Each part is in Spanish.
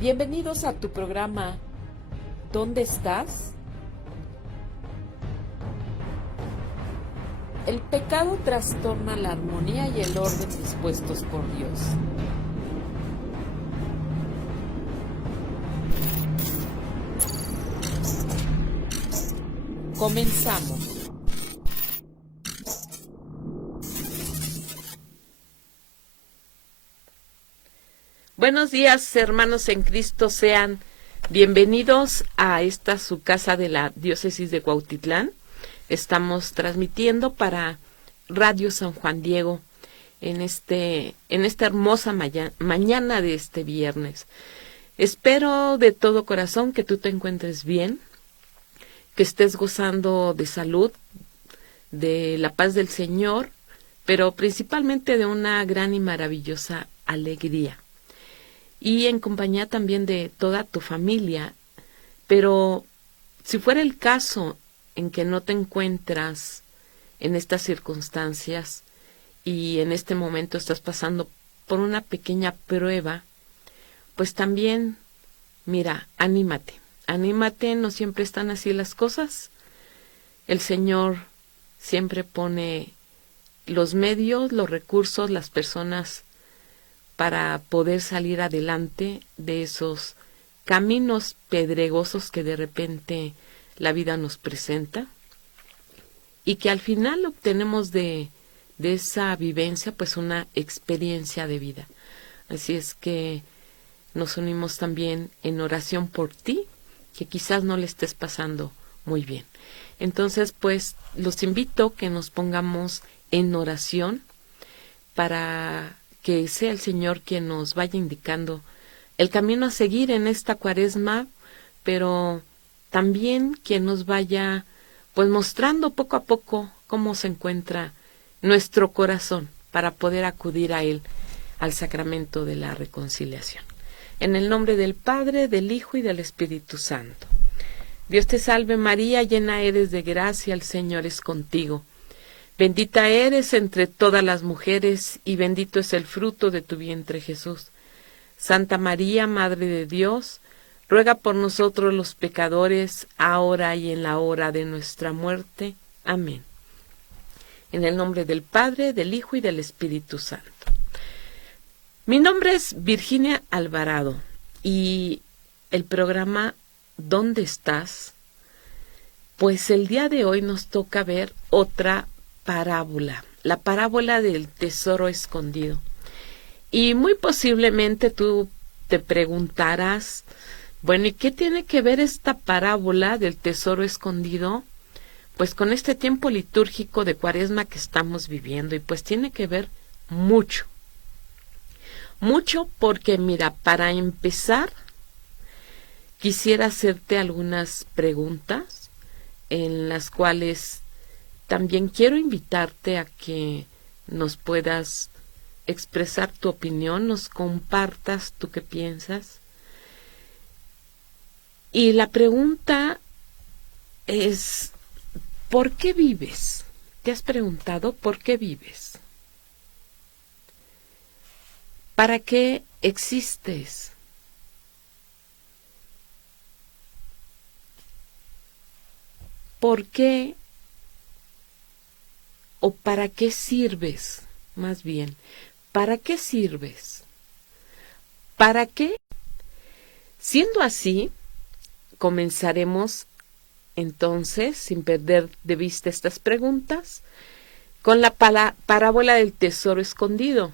Bienvenidos a tu programa ¿Dónde estás? El pecado trastorna la armonía y el orden dispuestos por Dios. Comenzamos. Buenos días, hermanos en Cristo, sean bienvenidos a esta su casa de la diócesis de Cuautitlán. Estamos transmitiendo para Radio San Juan Diego en esta hermosa mañana de este viernes. Espero de todo corazón que tú te encuentres bien, que estés gozando de salud, de la paz del Señor, pero principalmente de una gran y maravillosa alegría. Y en compañía también de toda tu familia. Pero si fuera el caso en que no te encuentras en estas circunstancias y en este momento estás pasando por una pequeña prueba, pues también, mira, anímate, no siempre están así las cosas. El Señor siempre pone los medios, los recursos, las personas para poder salir adelante de esos caminos pedregosos que de repente la vida nos presenta y que al final obtenemos de esa vivencia pues una experiencia de vida. Así es que nos unimos también en oración por ti, que quizás no le estés pasando muy bien. Entonces pues los invito que nos pongamos en oración para que sea el Señor quien nos vaya indicando el camino a seguir en esta cuaresma, pero también quien nos vaya pues mostrando poco a poco cómo se encuentra nuestro corazón para poder acudir a Él, al sacramento de la reconciliación. En el nombre del Padre, del Hijo y del Espíritu Santo. Dios te salve María, llena eres de gracia, el Señor es contigo. Bendita eres entre todas las mujeres, y bendito es el fruto de tu vientre, Jesús. Santa María, Madre de Dios, ruega por nosotros los pecadores, ahora y en la hora de nuestra muerte. Amén. En el nombre del Padre, del Hijo y del Espíritu Santo. Mi nombre es Virginia Alvarado, y el programa ¿Dónde estás? Pues el día de hoy nos toca ver otra parábola, la parábola del tesoro escondido. Y muy posiblemente tú te preguntarás, bueno, ¿y qué tiene que ver esta parábola del tesoro escondido? Pues con este tiempo litúrgico de Cuaresma que estamos viviendo, y pues tiene que ver mucho. Mucho porque, mira, para empezar, quisiera hacerte algunas preguntas en las cuales también quiero invitarte a que nos puedas expresar tu opinión, nos compartas tú qué piensas. Y la pregunta es, ¿por qué vives? ¿Te has preguntado por qué vives? ¿Para qué existes? ¿Por qué o para qué sirves? Más bien, ¿para qué sirves? ¿Para qué? Siendo así, comenzaremos entonces, sin perder de vista estas preguntas, con la parábola del tesoro escondido.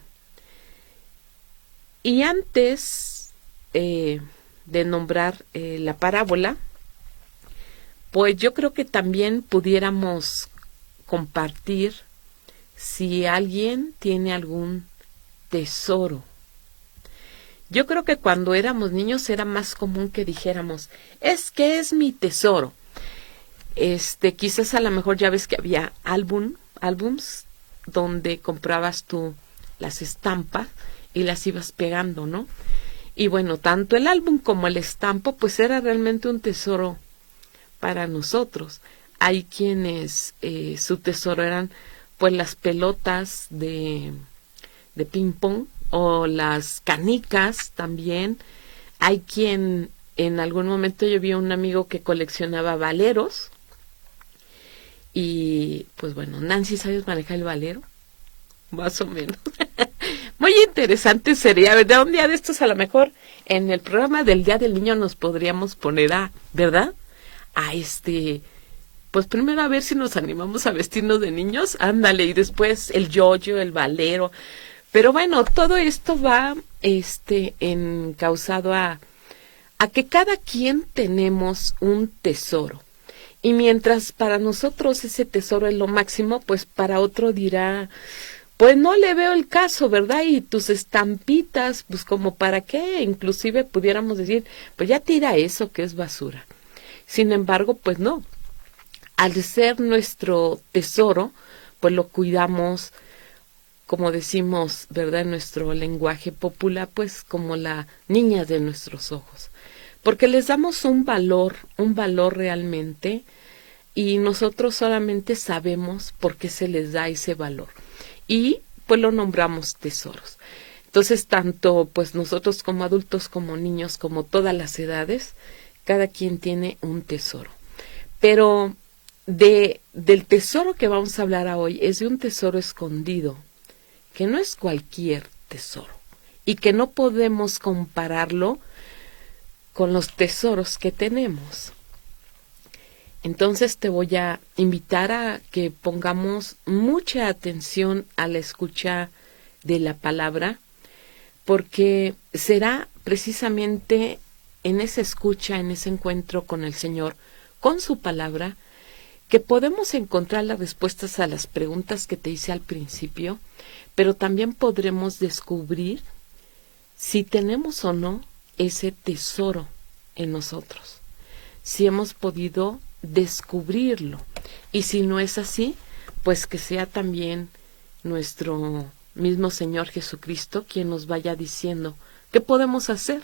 Y antes de nombrar la parábola, pues yo creo que también pudiéramos compartir si alguien tiene algún tesoro. Yo creo que cuando éramos niños era más común que dijéramos, es que es mi tesoro. Quizás a lo mejor ya ves que había álbums donde comprabas tú las estampas y las ibas pegando, ¿no? Y bueno, tanto el álbum como el estampo, pues era realmente un tesoro para nosotros. Hay quienes su tesoro eran pues las pelotas de ping pong o las canicas también. Hay quien, en algún momento yo vi a un amigo que coleccionaba valeros y pues bueno, Nancy, ¿sabes manejar el valero? Más o menos. Muy interesante sería, ¿verdad? Un día de estos a lo mejor en el programa del Día del Niño nos podríamos poner a, ¿verdad? A pues primero a ver si nos animamos a vestirnos de niños, ándale, y después el yoyo, el valero. Pero bueno, todo esto va, encausado a que cada quien tenemos un tesoro. Y mientras para nosotros ese tesoro es lo máximo, pues para otro dirá, pues no le veo el caso, ¿verdad? Y tus estampitas, pues como para qué, inclusive pudiéramos decir, pues ya tira eso que es basura. Sin embargo, pues no. Al ser nuestro tesoro, pues lo cuidamos, como decimos, ¿verdad? En nuestro lenguaje popular, pues como la niña de nuestros ojos. Porque les damos un valor realmente, y nosotros solamente sabemos por qué se les da ese valor. Y pues lo nombramos tesoros. Entonces, tanto pues nosotros como adultos, como niños, como todas las edades, cada quien tiene un tesoro. Pero del tesoro que vamos a hablar hoy es de un tesoro escondido, que no es cualquier tesoro y que no podemos compararlo con los tesoros que tenemos. Entonces te voy a invitar a que pongamos mucha atención a la escucha de la palabra, porque será precisamente en esa escucha, en ese encuentro con el Señor, con su palabra, que podemos encontrar las respuestas a las preguntas que te hice al principio, pero también podremos descubrir si tenemos o no ese tesoro en nosotros, si hemos podido descubrirlo, y si no es así, pues que sea también nuestro mismo Señor Jesucristo quien nos vaya diciendo qué podemos hacer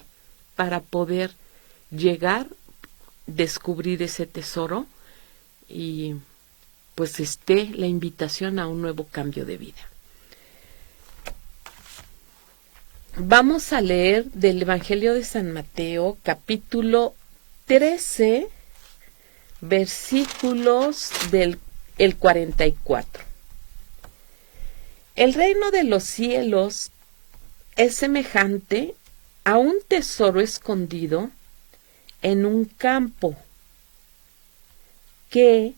para poder llegar, descubrir ese tesoro, y pues esté la invitación a un nuevo cambio de vida. Vamos a leer del Evangelio de San Mateo, capítulo 13, versículos del 44. El reino de los cielos es semejante a un tesoro escondido en un campo, que,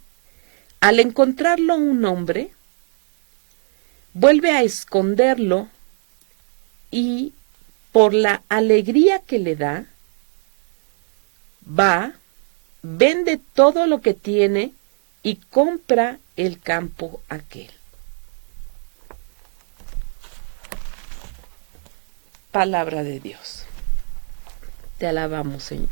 al encontrarlo un hombre, vuelve a esconderlo y, por la alegría que le da, va, vende todo lo que tiene y compra el campo aquel. Palabra de Dios. Te alabamos, Señor.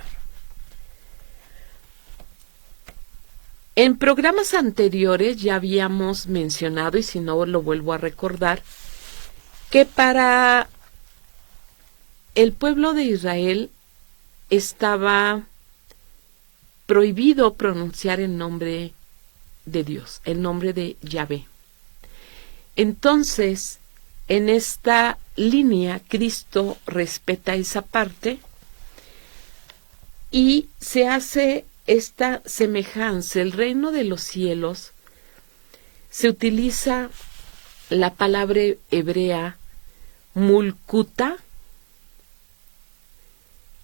En programas anteriores ya habíamos mencionado, y si no lo vuelvo a recordar, que para el pueblo de Israel estaba prohibido pronunciar el nombre de Dios, el nombre de Yahvé. Entonces, en esta línea, Cristo respeta esa parte y se hace esta semejanza. El reino de los cielos, se utiliza la palabra hebrea mulkuta,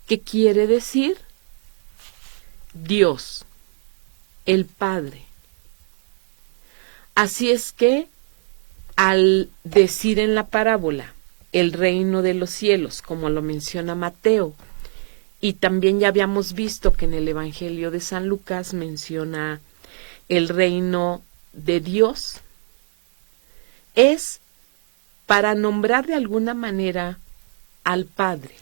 que quiere decir Dios, el Padre. Así es que, al decir en la parábola el reino de los cielos, como lo menciona Mateo, y también ya habíamos visto que en el Evangelio de San Lucas menciona el reino de Dios, es para nombrar de alguna manera al Padre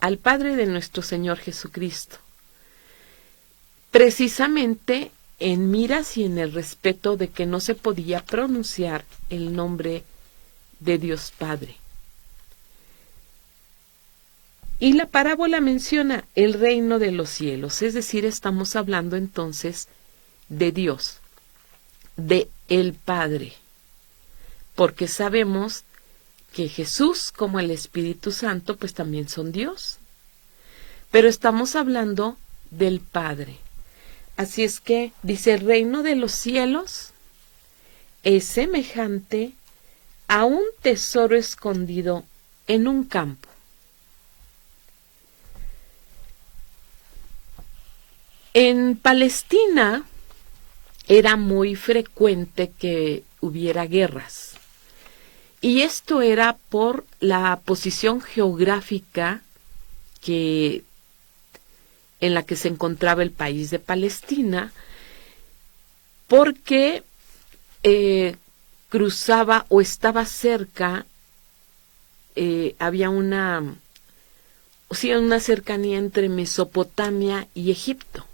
de nuestro Señor Jesucristo, precisamente en miras y en el respeto de que no se podía pronunciar el nombre de Dios Padre. Y la parábola menciona el reino de los cielos, es decir, estamos hablando entonces de Dios, de el Padre, porque sabemos que Jesús, como el Espíritu Santo, pues también son Dios, pero estamos hablando del Padre. Así es que dice, el reino de los cielos es semejante a un tesoro escondido en un campo. En Palestina era muy frecuente que hubiera guerras. Y esto era por la posición geográfica en la que se encontraba el país de Palestina, porque cruzaba o estaba cerca, había una cercanía entre Mesopotamia y Egipto.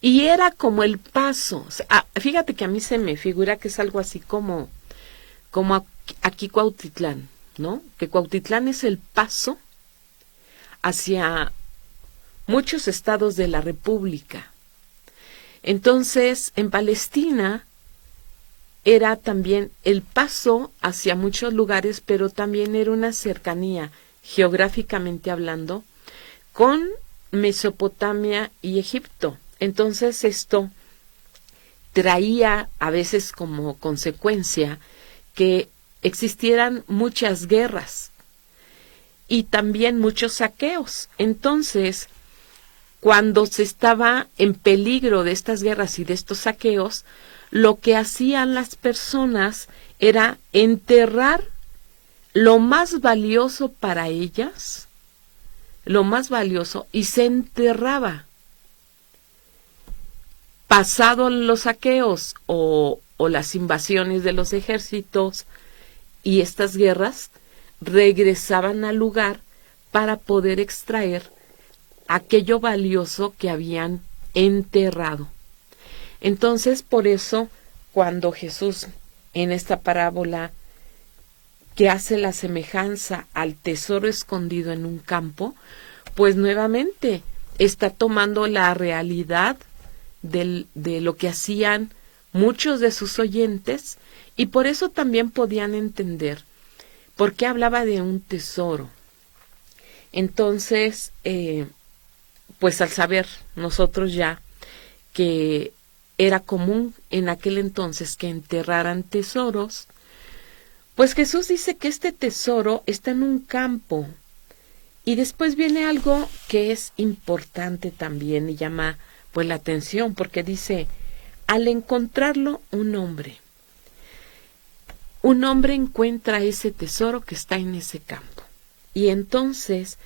Y era como el paso. Fíjate que a mí se me figura que es algo así como aquí Cuautitlán, ¿no? Que Cuautitlán es el paso hacia muchos estados de la República. Entonces, en Palestina era también el paso hacia muchos lugares, pero también era una cercanía, geográficamente hablando, con Mesopotamia y Egipto. Entonces esto traía a veces como consecuencia que existieran muchas guerras y también muchos saqueos. Entonces, cuando se estaba en peligro de estas guerras y de estos saqueos, lo que hacían las personas era enterrar lo más valioso para ellas, lo más valioso, y se enterraba. Pasado los saqueos o las invasiones de los ejércitos y estas guerras, regresaban al lugar para poder extraer aquello valioso que habían enterrado. Entonces, por eso, cuando Jesús, en esta parábola que hace la semejanza al tesoro escondido en un campo, pues nuevamente está tomando la realidad de lo que hacían muchos de sus oyentes, y por eso también podían entender por qué hablaba de un tesoro. Entonces, pues al saber nosotros ya que era común en aquel entonces que enterraran tesoros, pues Jesús dice que este tesoro está en un campo. Y después viene algo que es importante también y llama pues la atención, porque dice, al encontrarlo un hombre encuentra ese tesoro que está en ese campo. Y entonces,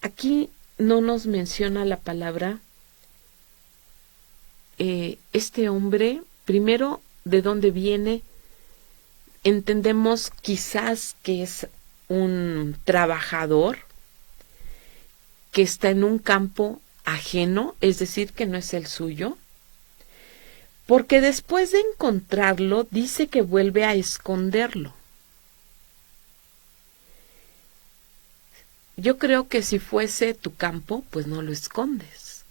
aquí no nos menciona la palabra, este hombre, primero, de dónde viene. Entendemos quizás que es un trabajador que está en un campo ajeno, es decir, que no es el suyo, porque después de encontrarlo dice que vuelve a esconderlo. Yo creo que si fuese tu campo, pues no lo escondes.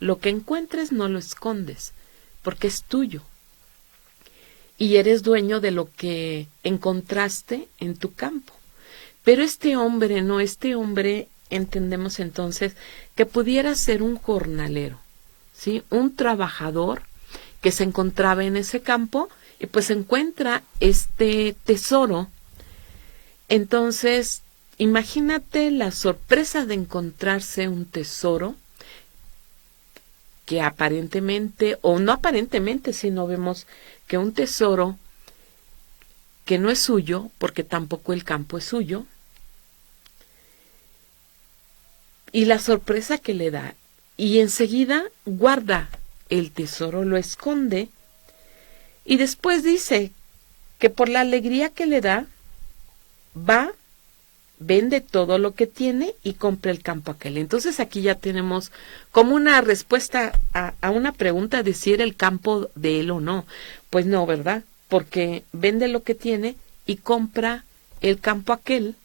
Lo que encuentres no lo escondes, porque es tuyo. Y eres dueño de lo que encontraste en tu campo. Pero este hombre no, este hombre entendemos entonces que pudiera ser un jornalero, ¿sí? Un trabajador que se encontraba en ese campo y pues encuentra este tesoro. Entonces, imagínate la sorpresa de encontrarse un tesoro que aparentemente, o no aparentemente, sino vemos que un tesoro que no es suyo, porque tampoco el campo es suyo, y la sorpresa que le da, y enseguida guarda el tesoro, lo esconde, y después dice que por la alegría que le da, va, vende todo lo que tiene y compra el campo aquel. Entonces aquí ya tenemos como una respuesta a una pregunta de si era el campo de él o no. Pues no, ¿verdad? Porque vende lo que tiene y compra el campo aquel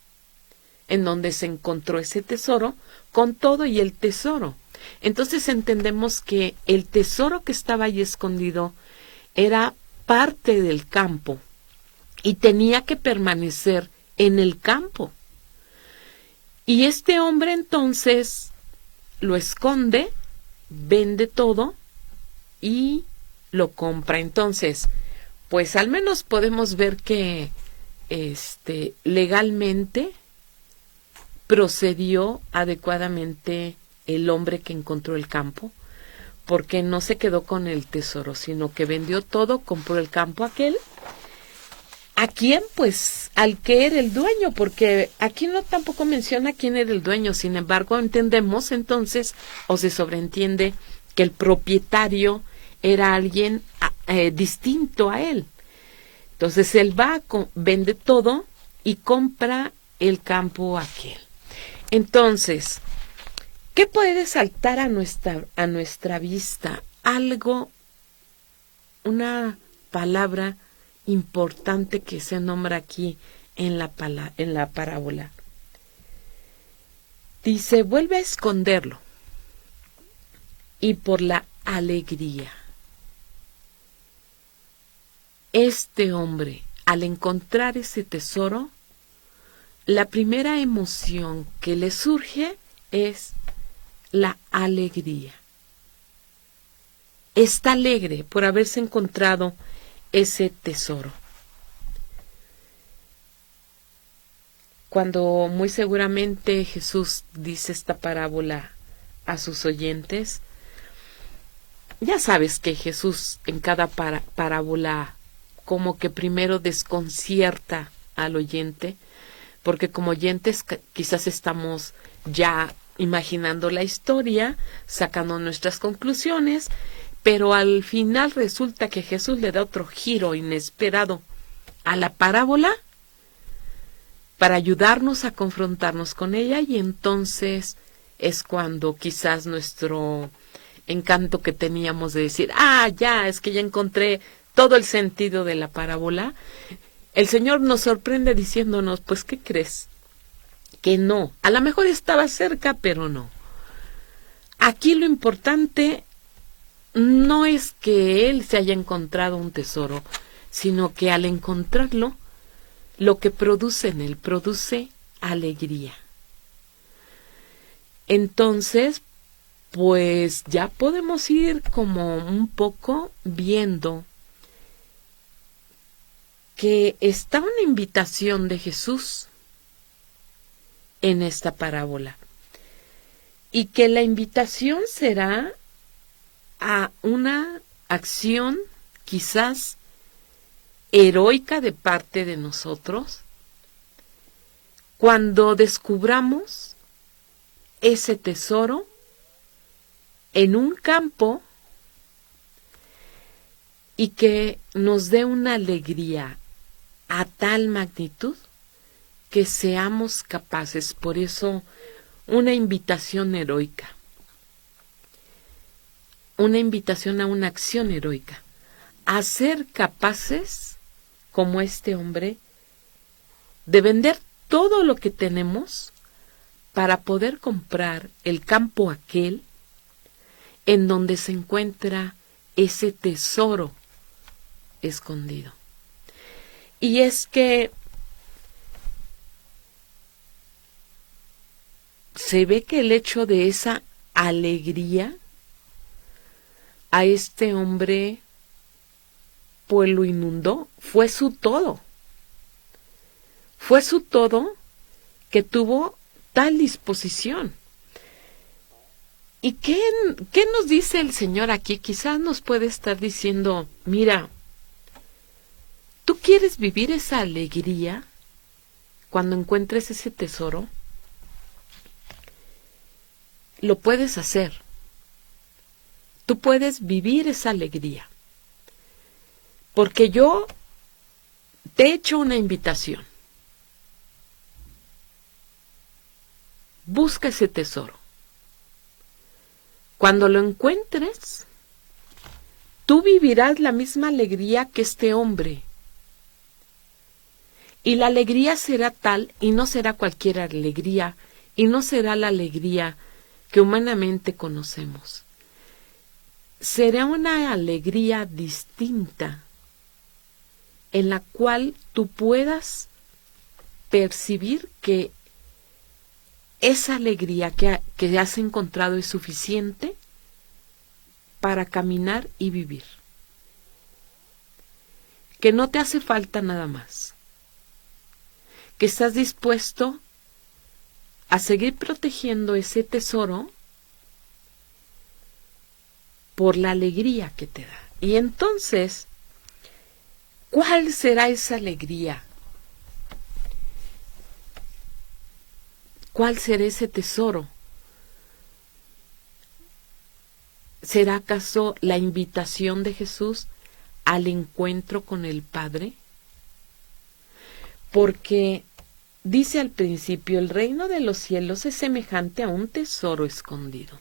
en donde se encontró ese tesoro, con todo y el tesoro. Entonces entendemos que el tesoro que estaba ahí escondido era parte del campo y tenía que permanecer en el campo. Y este hombre entonces lo esconde, vende todo y lo compra. Entonces, pues al menos podemos ver que legalmente procedió adecuadamente el hombre que encontró el campo, porque no se quedó con el tesoro, sino que vendió todo, compró el campo aquel. ¿A quién? Pues al que era el dueño, porque aquí no tampoco menciona quién era el dueño. Sin embargo, entendemos entonces, o se sobreentiende, que el propietario era alguien distinto a él. Entonces él va, vende todo y compra el campo aquel. Entonces, ¿qué puede saltar a nuestra vista? Algo, una palabra importante que se nombra aquí en la parábola. Dice, vuelve a esconderlo y por la alegría. Este hombre, al encontrar ese tesoro, la primera emoción que le surge es la alegría. Está alegre por haberse encontrado ese tesoro. Cuando muy seguramente Jesús dice esta parábola a sus oyentes, ya sabes que Jesús en cada parábola como que primero desconcierta al oyente, porque como oyentes quizás estamos ya imaginando la historia, sacando nuestras conclusiones, pero al final resulta que Jesús le da otro giro inesperado a la parábola para ayudarnos a confrontarnos con ella, y entonces es cuando quizás nuestro encanto que teníamos de decir, ya, es que ya encontré todo el sentido de la parábola, el Señor nos sorprende diciéndonos, pues, ¿qué crees? Que no, a lo mejor estaba cerca, pero no. Aquí lo importante no es que él se haya encontrado un tesoro, sino que al encontrarlo, lo que produce en él, produce alegría. Entonces, pues ya podemos ir como un poco viendo que está una invitación de Jesús en esta parábola, y que la invitación será a una acción quizás heroica de parte de nosotros cuando descubramos ese tesoro en un campo y que nos dé una alegría a tal magnitud que seamos capaces. Por eso, una invitación heroica, una invitación a una acción heroica, a ser capaces, como este hombre, de vender todo lo que tenemos para poder comprar el campo aquel en donde se encuentra ese tesoro escondido. Y es que se ve que el hecho de esa alegría a este hombre pues lo inundó, fue su todo. Fue su todo que tuvo tal disposición. ¿Y qué nos dice el Señor aquí? Quizás nos puede estar diciendo, mira, ¿tú quieres vivir esa alegría cuando encuentres ese tesoro? Lo puedes hacer. Tú puedes vivir esa alegría. Porque yo te he hecho una invitación. Busca ese tesoro. Cuando lo encuentres, tú vivirás la misma alegría que este hombre. Y la alegría será tal, y no será cualquier alegría, y no será la alegría que humanamente conocemos. Será una alegría distinta, en la cual tú puedas percibir que esa alegría que has encontrado es suficiente para caminar y vivir. Que no te hace falta nada más. Que estás dispuesto a seguir protegiendo ese tesoro por la alegría que te da. Y entonces, ¿cuál será esa alegría? ¿Cuál será ese tesoro? ¿Será acaso la invitación de Jesús al encuentro con el Padre? Porque dice al principio, el reino de los cielos es semejante a un tesoro escondido.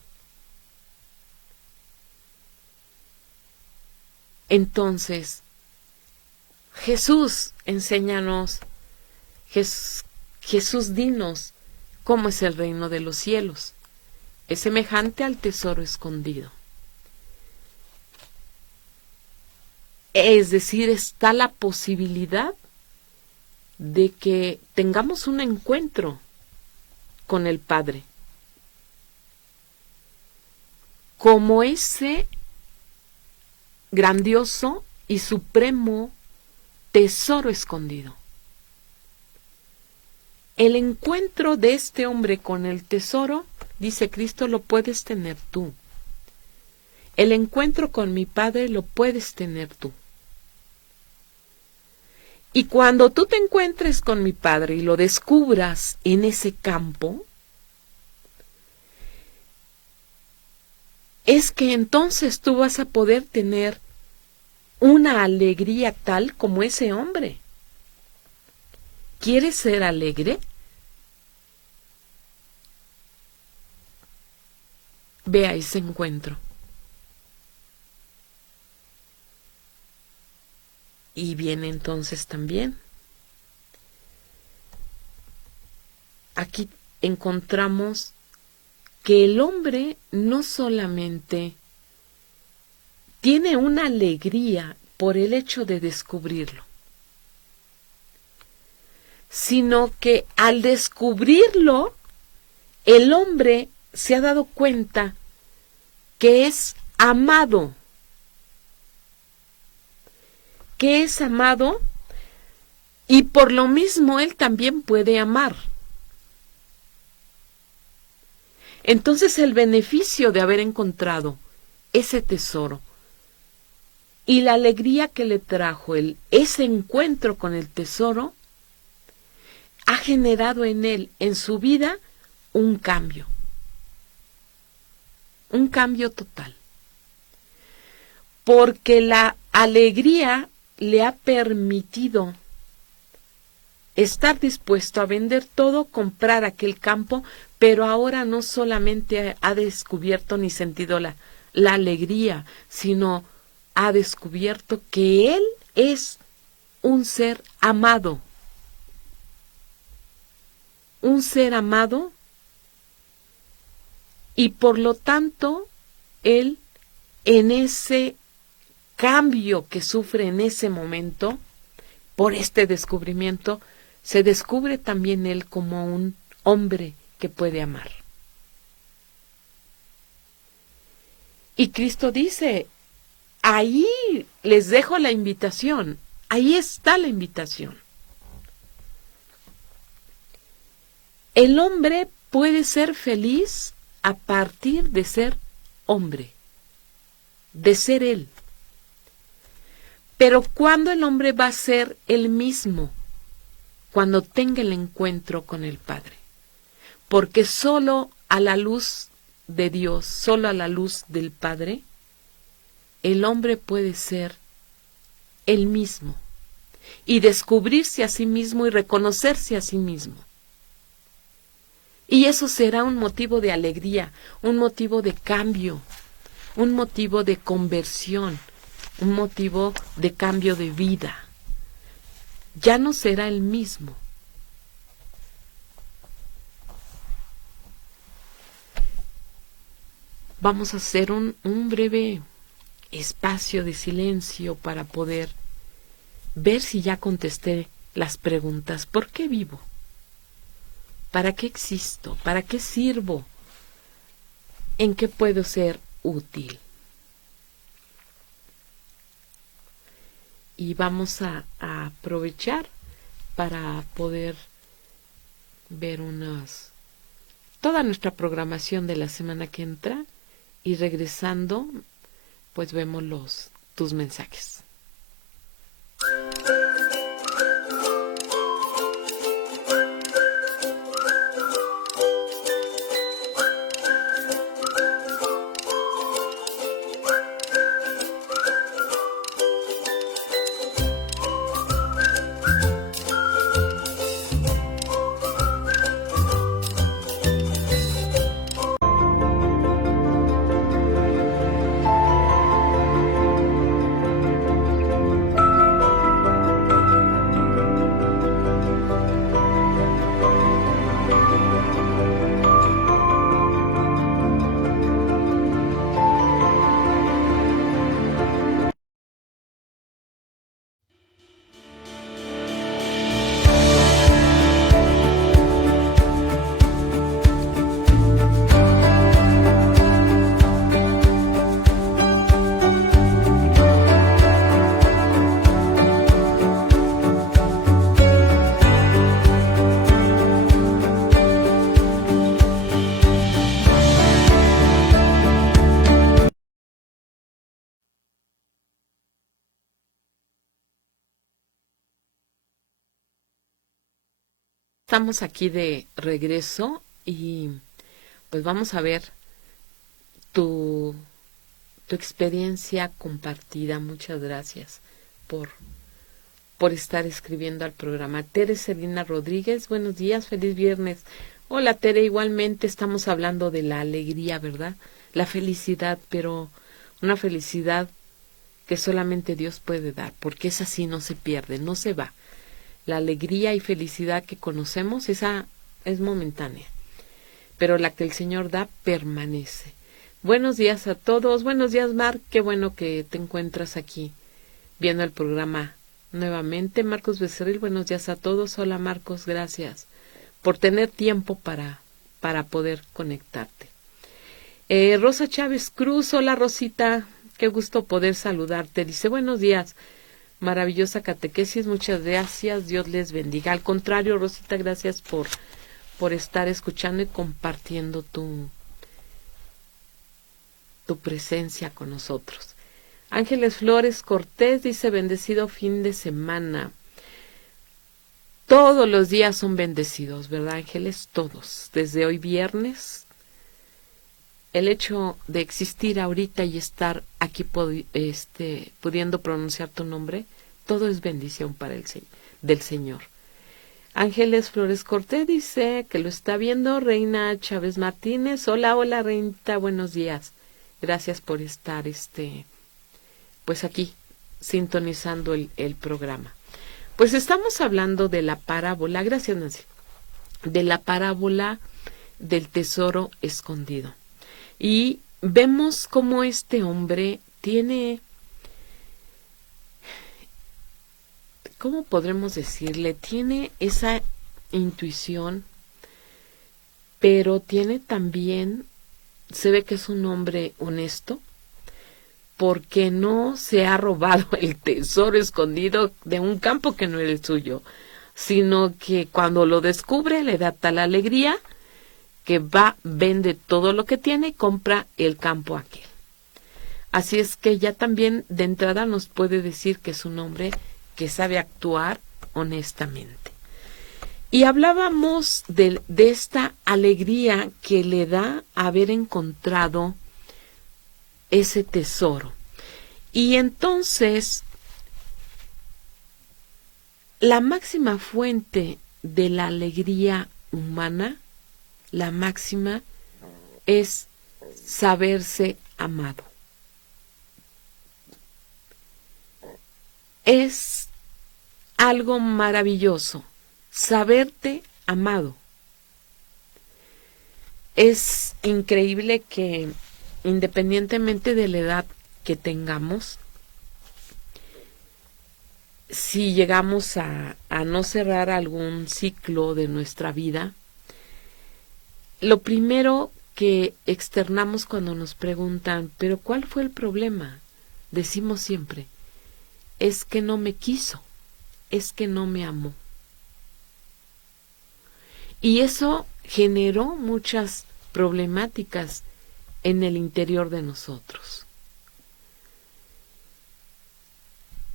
Entonces, Jesús, enséñanos, Jesús, dinos cómo es el reino de los cielos. Es semejante al tesoro escondido. Es decir, está la posibilidad de que tengamos un encuentro con el Padre, como ese grandioso y supremo tesoro escondido. El encuentro de este hombre con el tesoro, dice Cristo, lo puedes tener tú. El encuentro con mi Padre lo puedes tener tú. Y cuando tú te encuentres con mi Padre y lo descubras en ese campo, es que entonces tú vas a poder tener una alegría tal como ese hombre. ¿Quieres ser alegre? Ve a ese encuentro. Y viene entonces también. Aquí encontramos que el hombre no solamente tiene una alegría por el hecho de descubrirlo, sino que al descubrirlo, el hombre se ha dado cuenta que es amado. Que es amado y por lo mismo él también puede amar. Entonces el beneficio de haber encontrado ese tesoro y la alegría que le trajo ese encuentro con el tesoro ha generado en él, en su vida, un cambio total. Porque la alegría le ha permitido estar dispuesto a vender todo, comprar aquel campo, pero ahora no solamente ha descubierto ni sentido la alegría, sino ha descubierto que él es un ser amado. Un ser amado y por lo tanto él en ese cambio que sufre en ese momento por este descubrimiento, se descubre también él como un hombre que puede amar. Y Cristo dice, ahí les dejo la invitación, ahí está la invitación. El hombre puede ser feliz a partir de ser hombre, de ser él. Pero ¿cuándo el hombre va a ser él mismo? Cuando tenga el encuentro con el Padre. Porque solo a la luz de Dios, solo a la luz del Padre, el hombre puede ser él mismo y descubrirse a sí mismo y reconocerse a sí mismo. Y eso será un motivo de alegría, un motivo de cambio, un motivo de conversión, un motivo de cambio de vida. Ya no será el mismo. Vamos a hacer un breve espacio de silencio para poder ver si ya contesté las preguntas. ¿Por qué vivo? ¿Para qué existo? ¿Para qué sirvo? ¿En qué puedo ser útil? Y vamos a aprovechar para poder ver toda nuestra programación de la semana que entra, y regresando pues vemos tus mensajes. Estamos aquí de regreso y pues vamos a ver tu experiencia compartida. Muchas gracias por estar escribiendo al programa. Tere Selina Rodríguez, buenos días, feliz viernes. Hola Tere, igualmente estamos hablando de la alegría, ¿verdad? La felicidad, pero una felicidad que solamente Dios puede dar, porque esa sí no se pierde, no se va. La alegría y felicidad que conocemos, esa es momentánea, pero la que el Señor da permanece. Buenos días a todos. Buenos días, Marc. Qué bueno que te encuentras aquí viendo el programa nuevamente. Marcos Becerril, buenos días a todos. Hola, Marcos, gracias por tener tiempo para poder conectarte. Rosa Chávez Cruz, hola Rosita, qué gusto poder saludarte. Dice, buenos días. Maravillosa catequesis, muchas gracias, Dios les bendiga. Al contrario, Rosita, gracias por estar escuchando y compartiendo tu presencia con nosotros. Ángeles Flores Cortés dice, bendecido fin de semana. Todos los días son bendecidos, ¿verdad, Ángeles? Todos. Desde hoy viernes, el hecho de existir ahorita y estar aquí pudiendo pronunciar tu nombre, todo es bendición para del Señor. Ángeles Flores Cortés dice que lo está viendo. Reina Chávez Martínez, hola, hola Reinita, buenos días. Gracias por estar pues aquí sintonizando el programa. Pues estamos hablando de la parábola, gracias Nancy, de la parábola del tesoro escondido. Y vemos cómo este hombre tiene, ¿cómo podremos decirle? Tiene esa intuición, pero tiene también, se ve que es un hombre honesto, porque no se ha robado el tesoro escondido de un campo que no era el suyo, sino que cuando lo descubre le da tal alegría que vende todo lo que tiene y compra el campo aquel. Así es que ya también de entrada nos puede decir que es un hombre que sabe actuar honestamente. Y hablábamos de esta alegría que le da haber encontrado ese tesoro. Y entonces, la máxima fuente de la alegría humana, la máxima, es saberse amado. Es algo maravilloso, saberte amado. Es increíble que independientemente de la edad que tengamos, si llegamos a no cerrar algún ciclo de nuestra vida, lo primero que externamos cuando nos preguntan, ¿pero cuál fue el problema? Decimos siempre, es que no me quiso, es que no me amó. Y eso generó muchas problemáticas en el interior de nosotros.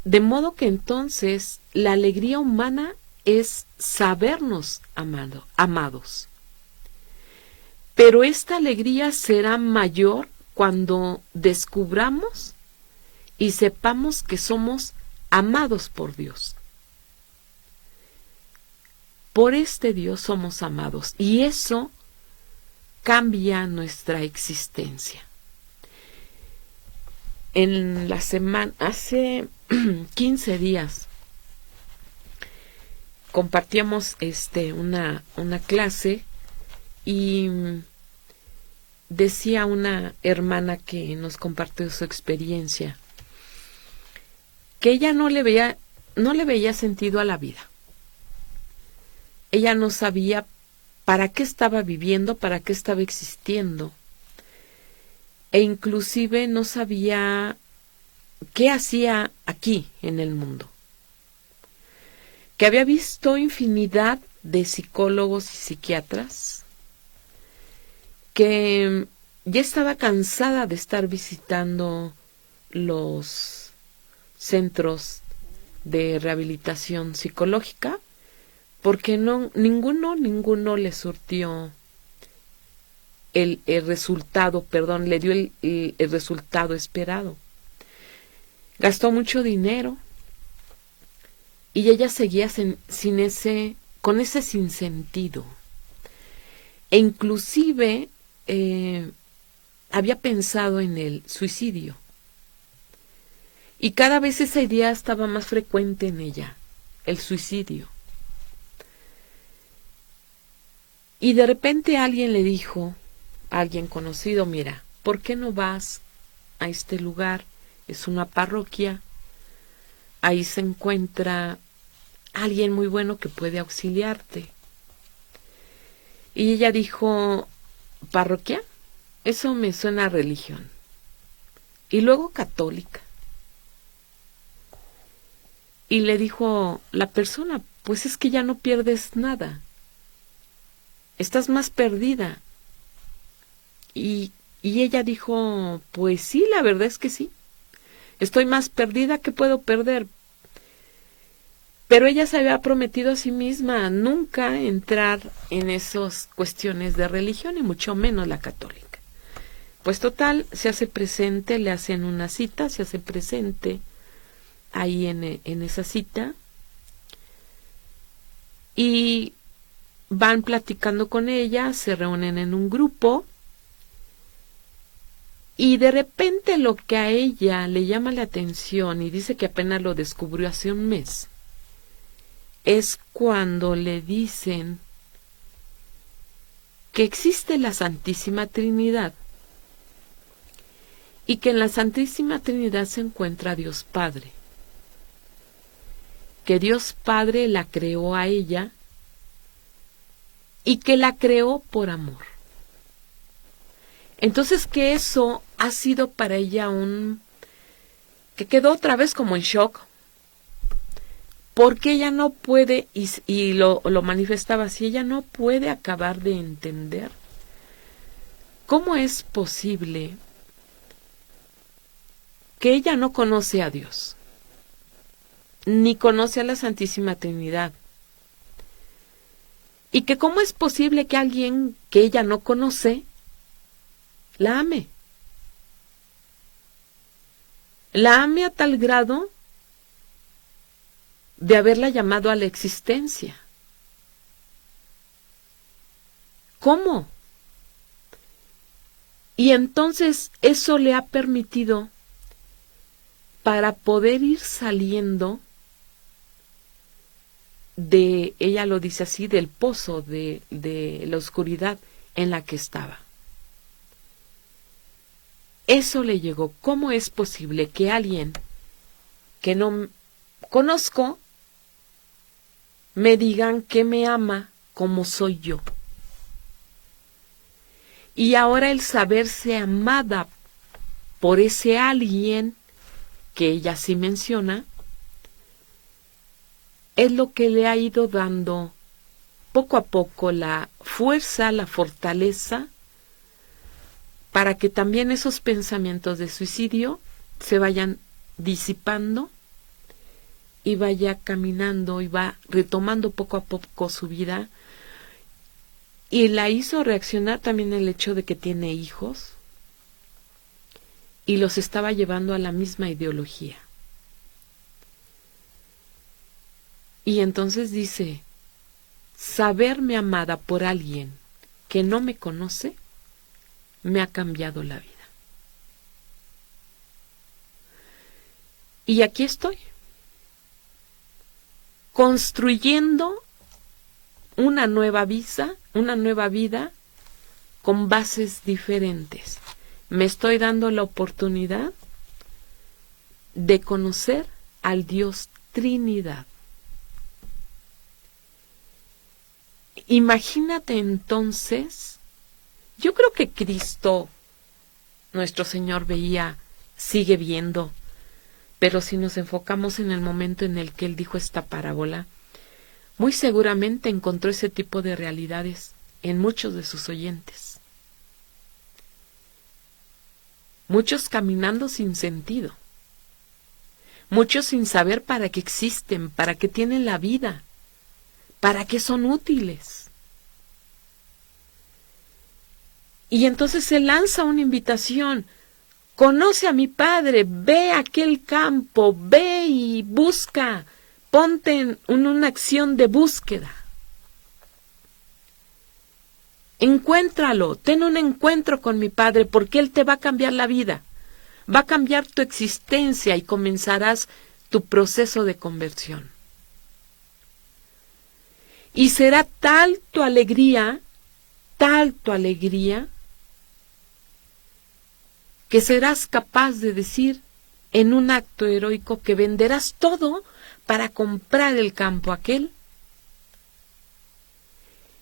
De modo que entonces la alegría humana es sabernos amados. Pero esta alegría será mayor cuando descubramos y sepamos que somos amados por Dios. Por este Dios somos amados y eso cambia nuestra existencia. En la semana, hace 15 días, compartíamos una clase y decía una hermana que nos compartió su experiencia que ella no le veía sentido a la vida. Ella no sabía para qué estaba viviendo, para qué estaba existiendo. E inclusive no sabía qué hacía aquí en el mundo. Que había visto infinidad de psicólogos y psiquiatras, que ya estaba cansada de estar visitando los centros de rehabilitación psicológica, porque ninguno le surtió el resultado, le dio el resultado esperado. Gastó mucho dinero y ella seguía con ese sinsentido. E inclusive había pensado en el suicidio. Y cada vez esa idea estaba más frecuente en ella, el suicidio. Y de repente alguien le dijo, alguien conocido, mira, ¿por qué no vas a este lugar? Es una parroquia, ahí se encuentra alguien muy bueno que puede auxiliarte. Y ella dijo, ¿parroquia? Eso me suena a religión. Y luego católica. Y le dijo la persona, pues es que ya no pierdes nada. Estás más perdida. Y ella dijo, pues sí, la verdad es que sí. Estoy más perdida que puedo perder. Pero ella se había prometido a sí misma nunca entrar en esas cuestiones de religión y mucho menos la católica. Pues total, se hace presente, le hacen una cita, se hace presente ahí en esa cita y van platicando con ella, se reúnen en un grupo y de repente lo que a ella le llama la atención y dice que apenas lo descubrió hace un mes es cuando le dicen que existe la Santísima Trinidad y que en la Santísima Trinidad se encuentra Dios Padre, que Dios Padre la creó a ella y que la creó por amor. Entonces que eso ha sido para ella que quedó otra vez como en shock, porque ella no puede, y lo manifestaba así, ella no puede acabar de entender cómo es posible que ella no conoce a Dios, ni conoce a la Santísima Trinidad, y que cómo es posible que alguien que ella no conoce la ame. La ame a tal grado de haberla llamado a la existencia. ¿Cómo? Y entonces eso le ha permitido para poder ir saliendo de, ella lo dice así, del pozo de la oscuridad en la que estaba. Eso le llegó. ¿Cómo es posible que alguien que no conozco me digan que me ama como soy yo? Y ahora el saberse amada por ese alguien que ella sí menciona, es lo que le ha ido dando poco a poco la fuerza, la fortaleza, para que también esos pensamientos de suicidio se vayan disipando y vaya caminando y va retomando poco a poco su vida. Y la hizo reaccionar también el hecho de que tiene hijos y los estaba llevando a la misma ideología. Y entonces dice, saberme amada por alguien que no me conoce me ha cambiado la vida. Y aquí estoy, construyendo una nueva vida con bases diferentes. Me estoy dando la oportunidad de conocer al Dios Trinidad. Imagínate entonces, yo creo que Cristo, nuestro Señor, sigue viendo, pero si nos enfocamos en el momento en el que Él dijo esta parábola, muy seguramente encontró ese tipo de realidades en muchos de sus oyentes. Muchos caminando sin sentido, muchos sin saber para qué existen, para qué tienen la vida, para qué son útiles. Y entonces se lanza una invitación: conoce a mi Padre, ve a aquel campo, ve y busca, ponte en una acción de búsqueda. Encuéntralo, ten un encuentro con mi Padre, porque Él te va a cambiar la vida, va a cambiar tu existencia y comenzarás tu proceso de conversión. Y será tal tu alegría, que serás capaz de decir en un acto heroico que venderás todo para comprar el campo aquel.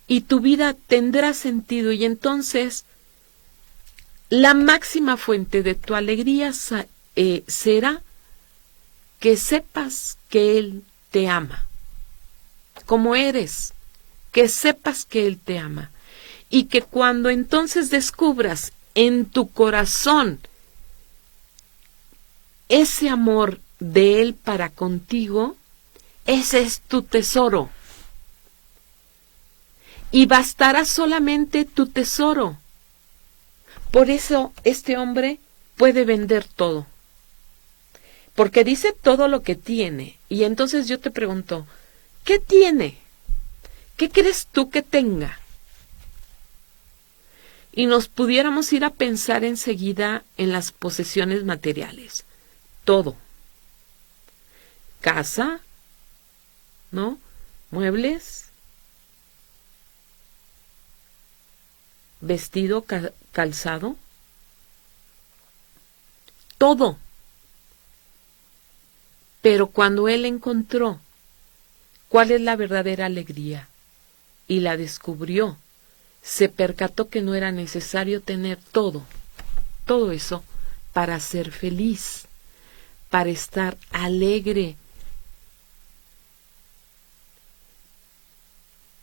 Y tu vida tendrá sentido, y entonces la máxima fuente de tu alegría será que sepas que Él te ama, como eres, que sepas que Él te ama, y que cuando entonces descubras en tu corazón ese amor de Él para contigo, ese es tu tesoro. Y bastará solamente tu tesoro. Por eso este hombre puede vender todo. Porque dice todo lo que tiene. Y entonces yo te pregunto, ¿qué tiene? ¿Qué crees tú que tenga? Y nos pudiéramos ir a pensar enseguida en las posesiones materiales. Todo. Casa, ¿no? Muebles, vestido, calzado, todo. Pero cuando él encontró cuál es la verdadera alegría y la descubrió, se percató que no era necesario tener todo eso para ser feliz, para estar alegre.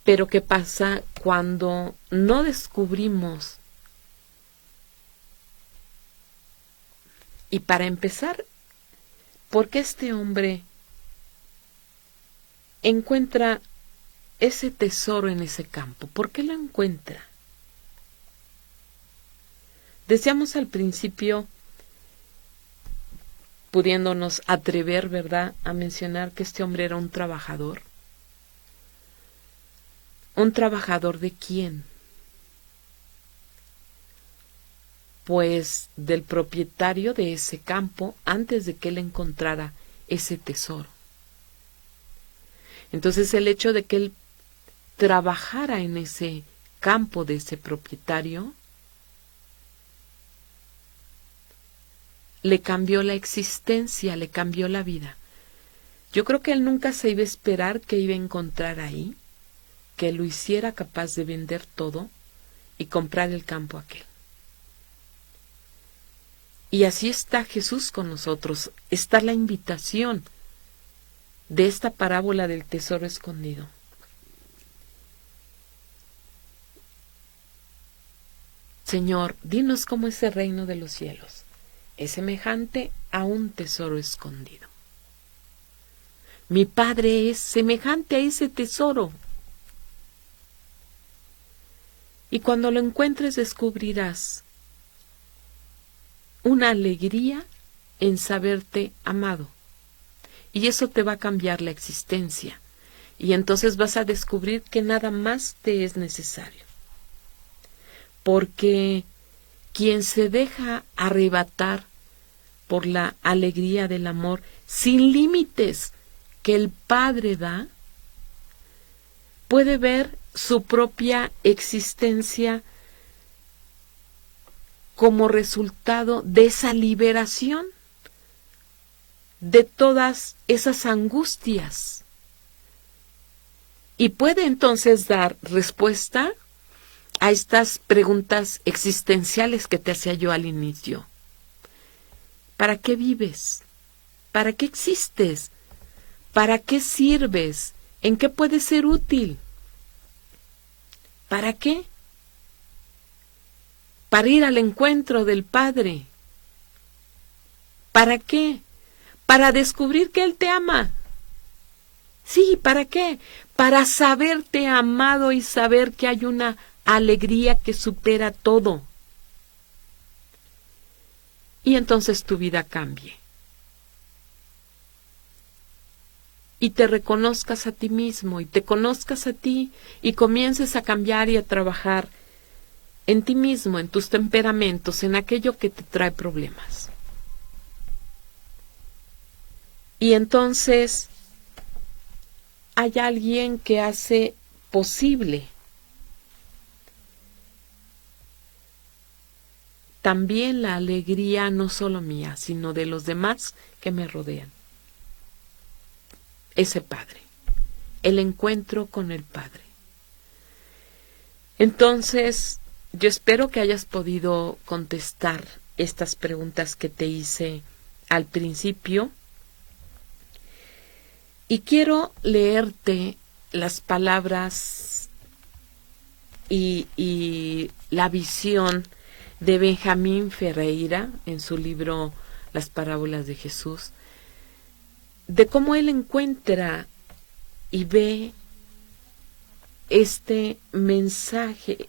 Pero ¿qué pasa cuando no descubrimos? Y para empezar, ¿por qué este hombre encuentra ese tesoro en ese campo? ¿Por qué lo encuentra? Decíamos al principio, pudiéndonos atrever, ¿verdad?, a mencionar que este hombre era un trabajador. ¿Un trabajador de quién? Pues del propietario de ese campo, antes de que él encontrara ese tesoro. Entonces el hecho de que él trabajara en ese campo de ese propietario le cambió la existencia, le cambió la vida. Yo creo que él nunca se iba a esperar que iba a encontrar ahí, que lo hiciera capaz de vender todo y comprar el campo aquel. Y así está Jesús con nosotros. Está la invitación de esta parábola del tesoro escondido. Señor, dinos cómo es el reino de los cielos. Es semejante a un tesoro escondido. Mi Padre es semejante a ese tesoro. Y cuando lo encuentres descubrirás una alegría en saberte amado. Y eso te va a cambiar la existencia. Y entonces vas a descubrir que nada más te es necesario. Porque quien se deja arrebatar por la alegría del amor sin límites que el Padre da, puede ver su propia existencia como resultado de esa liberación de todas esas angustias. Y puede entonces dar respuesta a estas preguntas existenciales que te hacía yo al inicio. ¿Para qué vives? ¿Para qué existes? ¿Para qué sirves? ¿En qué puedes ser útil? ¿Para qué? Para ir al encuentro del Padre. ¿Para qué? Para descubrir que Él te ama. Sí, ¿para qué? Para saberte amado y saber que hay una alegría que supera todo. Y entonces tu vida cambie. Y te reconozcas a ti mismo y te conozcas a ti y comiences a cambiar y a trabajar en ti mismo, en tus temperamentos, en aquello que te trae problemas. Y entonces hay alguien que hace posible también la alegría no solo mía, sino de los demás que me rodean. Ese Padre, el encuentro con el Padre. Entonces, yo espero que hayas podido contestar estas preguntas que te hice al principio. Y quiero leerte las palabras y la visión de Benjamín Ferreira en su libro Las parábolas de Jesús, de cómo él encuentra y ve este mensaje,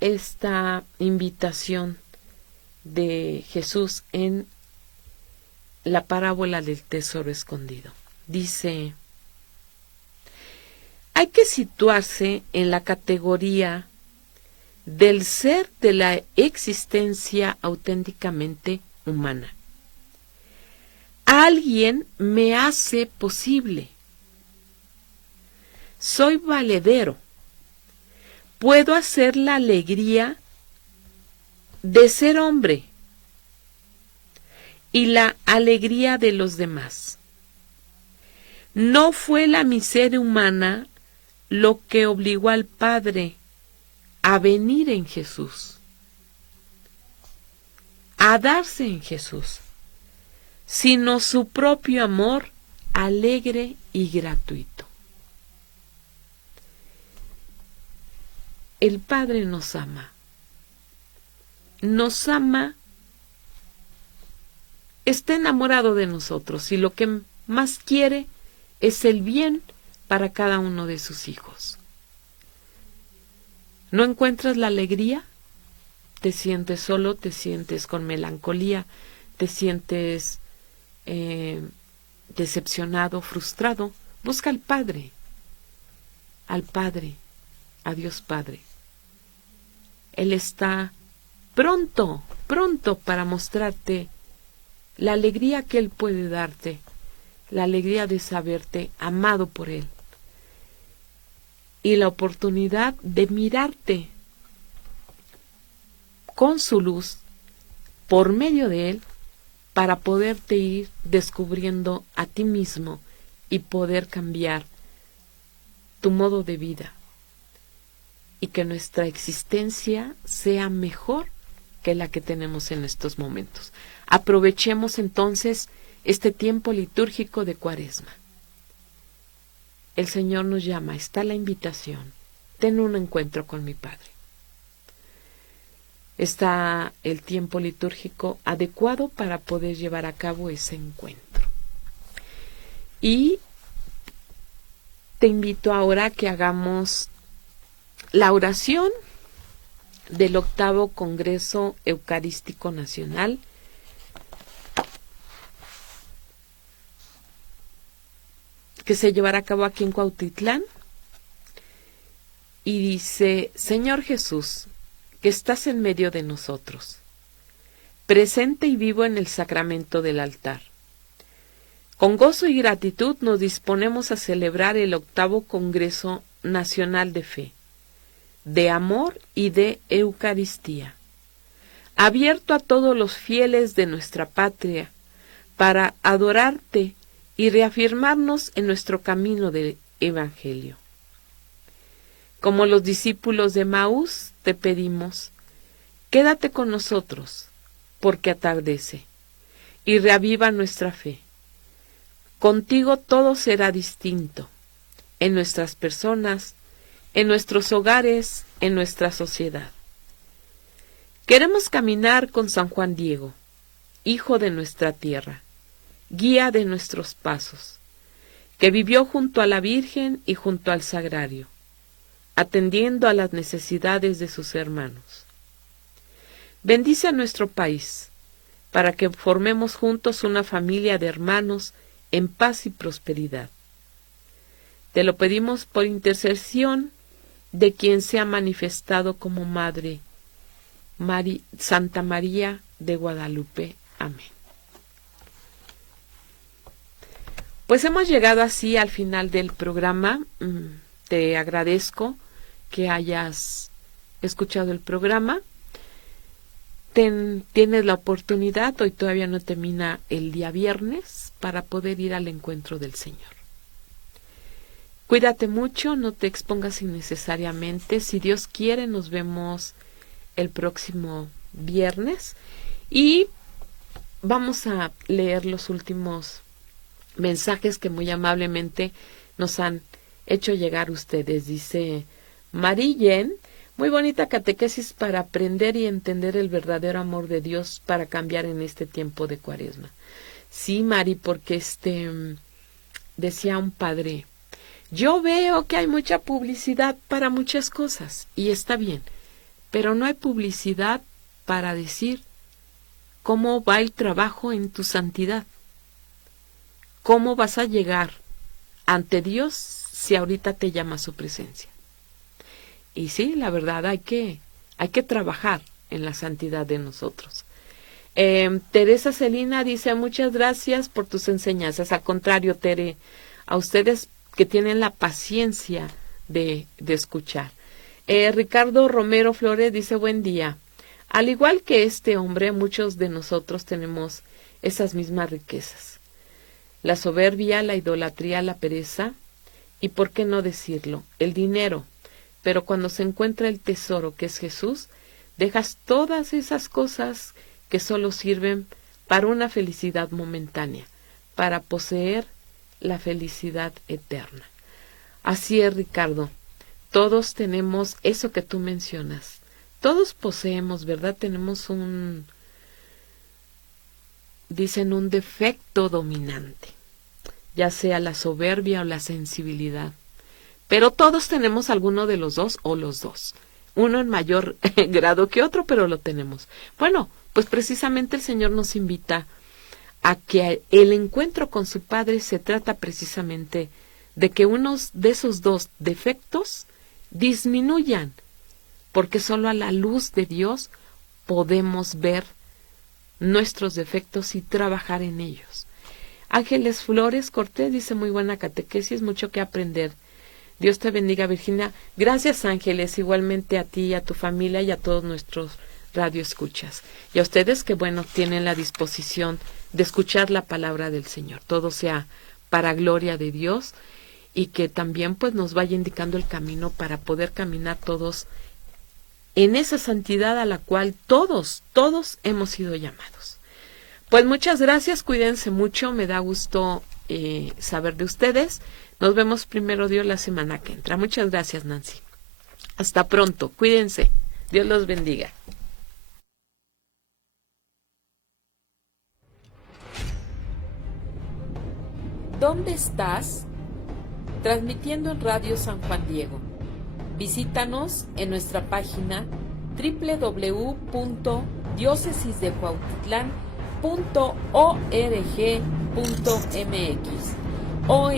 esta invitación de Jesús en la parábola del tesoro escondido. Dice: hay que situarse en la categoría del ser de la existencia auténticamente humana. Alguien me hace posible. Soy valedero. Puedo hacer la alegría de ser hombre y la alegría de los demás. No fue la miseria humana lo que obligó al Padre a venir en Jesús, a darse en Jesús, sino su propio amor alegre y gratuito. El Padre nos ama, está enamorado de nosotros y lo que más quiere es el bien para cada uno de sus hijos. ¿No encuentras la alegría? ¿Te sientes solo? ¿Te sientes con melancolía? ¿Te sientes decepcionado, frustrado? Busca al Padre, a Dios Padre. Él está pronto para mostrarte la alegría que Él puede darte, la alegría de saberte amado por Él y la oportunidad de mirarte con su luz por medio de Él para poderte ir descubriendo a ti mismo y poder cambiar tu modo de vida y que nuestra existencia sea mejor que la que tenemos en estos momentos. Aprovechemos entonces este tiempo litúrgico de Cuaresma. El Señor nos llama, está la invitación. Ten un encuentro con mi Padre. Está el tiempo litúrgico adecuado para poder llevar a cabo ese encuentro. Y te invito ahora a que hagamos la oración del 8º Congreso Eucarístico Nacional, que se llevará a cabo aquí en Cuautitlán, y dice: Señor Jesús, que estás en medio de nosotros, presente y vivo en el sacramento del altar. Con gozo y gratitud nos disponemos a celebrar el 8º Congreso Nacional de Fe, de Amor y de Eucaristía, abierto a todos los fieles de nuestra patria, para adorarte y reafirmarnos en nuestro camino del Evangelio. Como los discípulos de Maús, te pedimos, quédate con nosotros, porque atardece, y reaviva nuestra fe. Contigo todo será distinto, en nuestras personas, en nuestros hogares, en nuestra sociedad. Queremos caminar con San Juan Diego, hijo de nuestra tierra, guía de nuestros pasos, que vivió junto a la Virgen y junto al Sagrario, atendiendo a las necesidades de sus hermanos. Bendice a nuestro país, para que formemos juntos una familia de hermanos en paz y prosperidad. Te lo pedimos por intercesión de quien se ha manifestado como Madre, Santa María de Guadalupe. Amén. Pues hemos llegado así al final del programa. Te agradezco que hayas escuchado el programa. Tienes la oportunidad, hoy todavía no termina el día viernes, para poder ir al encuentro del Señor. Cuídate mucho, no te expongas innecesariamente. Si Dios quiere, nos vemos el próximo viernes y vamos a leer los últimos mensajes que muy amablemente nos han hecho llegar ustedes. Dice Marillen: muy bonita catequesis para aprender y entender el verdadero amor de Dios para cambiar en este tiempo de Cuaresma. Sí, Mari, porque decía un padre: yo veo que hay mucha publicidad para muchas cosas, y está bien, pero no hay publicidad para decir cómo va el trabajo en tu santidad. ¿Cómo vas a llegar ante Dios si ahorita te llama su presencia? Y sí, la verdad, hay que trabajar en la santidad de nosotros. Teresa Celina dice: muchas gracias por tus enseñanzas. Al contrario, Tere, a ustedes que tienen la paciencia de escuchar. Ricardo Romero Flores dice: buen día. Al igual que este hombre, muchos de nosotros tenemos esas mismas riquezas. La soberbia, la idolatría, la pereza y, ¿por qué no decirlo?, el dinero. Pero cuando se encuentra el tesoro que es Jesús, dejas todas esas cosas que solo sirven para una felicidad momentánea, para poseer la felicidad eterna. Así es, Ricardo. Todos tenemos eso que tú mencionas. Todos poseemos, ¿verdad? Tenemos un defecto dominante, ya sea la soberbia o la sensibilidad. Pero todos tenemos alguno de los dos o los dos. Uno en mayor grado que otro, pero lo tenemos. Bueno, pues precisamente el Señor nos invita a que el encuentro con su Padre se trata precisamente de que unos de esos dos defectos disminuyan, porque solo a la luz de Dios podemos ver nuestros defectos y trabajar en ellos. Ángeles Flores Cortés dice: muy buena catequesis, mucho que aprender. Dios te bendiga, Virginia. Gracias, Ángeles, igualmente a ti, a tu familia y a todos nuestros radioescuchas. Y a ustedes que, bueno, tienen la disposición de escuchar la palabra del Señor. Todo sea para gloria de Dios y que también pues nos vaya indicando el camino para poder caminar todos en esa santidad a la cual todos hemos sido llamados. Pues muchas gracias, cuídense mucho, me da gusto saber de ustedes. Nos vemos primero Dios la semana que entra. Muchas gracias, Nancy. Hasta pronto, cuídense. Dios los bendiga. ¿Dónde estás? Transmitiendo en Radio San Juan Diego. Visítanos en nuestra página www.diocesisdecuautitlán.org.mx o en